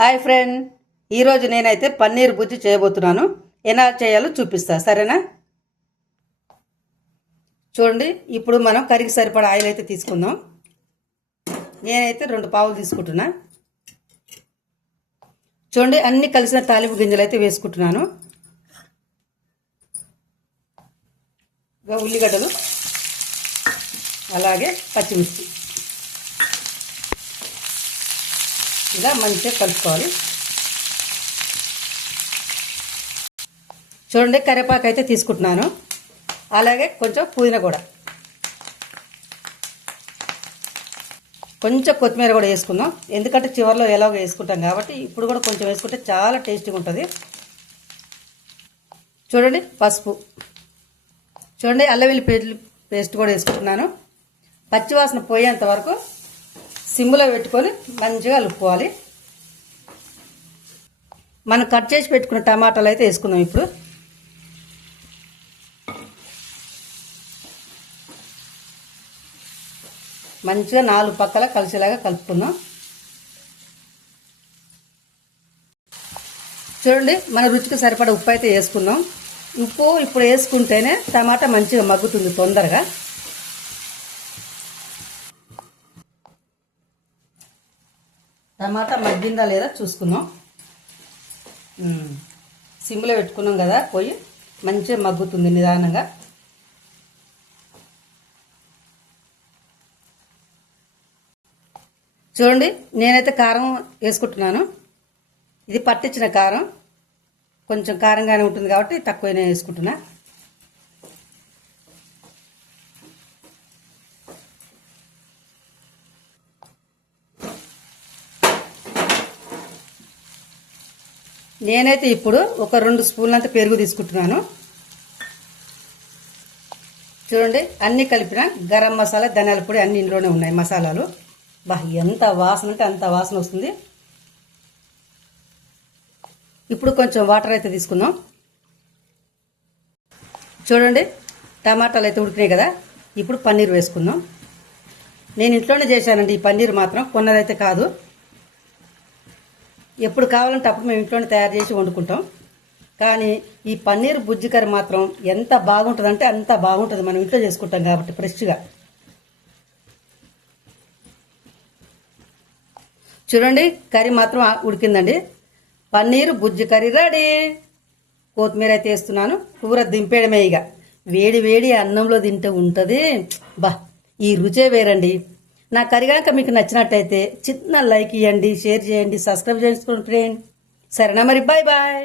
Hi friend, ఈరోజు నేనైతే పన్నీర్ బుజ్జి చేయబోతున్నాను. ఎలా చేయాలో చూపిస్తా, సరేనా? చూడండి, ఇప్పుడు మనం కర్రీకి సరిపడా ఆయిల్ అయితే తీసుకుందాం. నేనైతే 2 పావులు తీసుకుంటున్నా. చూడండి, అన్ని కలిసిన తాలింపు గింజలు అయితే వేసుకుంటున్నాను. ఉల్లిగడ్డలు, అలాగే పచ్చిమిర్చి ఇలా మంచిగా కలుపుకోవాలి. చూడండి, కరివేపాకు అయితే తీసుకుంటున్నాను, అలాగే కొంచెం పుదీనా కూడా, కొంచెం కొత్తిమీర కూడా వేసుకుందాం. ఎందుకంటే చివరిలో ఎలాగో వేసుకుంటాం కాబట్టి ఇప్పుడు కూడా కొంచెం వేసుకుంటే చాలా టేస్టీగా ఉంటుంది. చూడండి, పసుపు, చూడండి, అల్లం వెల్లుల్లి పేస్ట్ కూడా వేసుకుంటున్నాను. పచ్చివాసన పోయేంత వరకు సిమ్లో పెట్టుకొని మంచిగా కలుపుకోవాలి. మనం కట్ చేసి పెట్టుకున్న టమాటాలు అయితే వేసుకుందాం. ఇప్పుడు మంచిగా 4 పక్కల కలిసేలాగా కలుపుకుందాం. చూడండి, మన రుచికి సరిపడా ఉప్పు అయితే వేసుకుందాం. ఉప్పు ఇప్పుడు వేసుకుంటేనే టమాటా మంచిగా మగ్గుతుంది తొందరగా. టమాటా మగ్గిందా లేదా చూసుకుందాం. సిమ్లో పెట్టుకున్నాం కదా, పొయ్యి మంచిగా మగ్గుతుంది నిదానంగా. చూడండి, నేనైతే కారం వేసుకుంటున్నాను. ఇది పట్టించిన కారం, కొంచెం కారంగానే ఉంటుంది కాబట్టి తక్కువనే వేసుకుంటున్నా. నేనైతే ఇప్పుడు ఒక 2 స్పూన్లంత పెరుగు తీసుకుంటున్నాను. చూడండి, అన్నీ కలిపిన గరం మసాలా, ధనియాల పొడి అన్నీ ఇందులోనే ఉన్నాయి మసాలాలు. ఎంత వాసన అంటే అంత వాసన వస్తుంది. ఇప్పుడు కొంచెం వాటర్ అయితే తీసుకుందాం. చూడండి, టమాటాలు అయితే ఉడికినాయి కదా, ఇప్పుడు పన్నీర్ వేసుకుందాం. నేను ఇంట్లోనే చేశానండి ఈ పన్నీర్, మాత్రం కొన్నదైతే కాదు. ఎప్పుడు కావాలంటే అప్పుడు మేము ఇంట్లోనే తయారు చేసి వండుకుంటాం. కానీ ఈ పన్నీర్ బుజ్జి కర్రీ మాత్రం ఎంత బాగుంటుందంటే అంత బాగుంటుంది. మనం ఇంట్లో చేసుకుంటాం కాబట్టి ఫ్రెష్గా. చూడండి, కర్రీ మాత్రం ఉడికిందండి. పన్నీర్ బుజ్జి కర్రీ రెడీ. కొత్తిమీర అయితే వేస్తున్నాను. కూర దింపేయడమే ఇక. వేడి వేడి అన్నంలో తింటే ఉంటుంది. ఈ రుచే వేరండి. నా కర్రీ కనుక మీకు నచ్చినట్టయితే చిన్న లైక్ ఇవ్వండి, షేర్ చేయండి, సబ్స్క్రైబ్ చేసుకోండి ఫ్రెండ్. సరేనా మరి, బాయ్ బాయ్.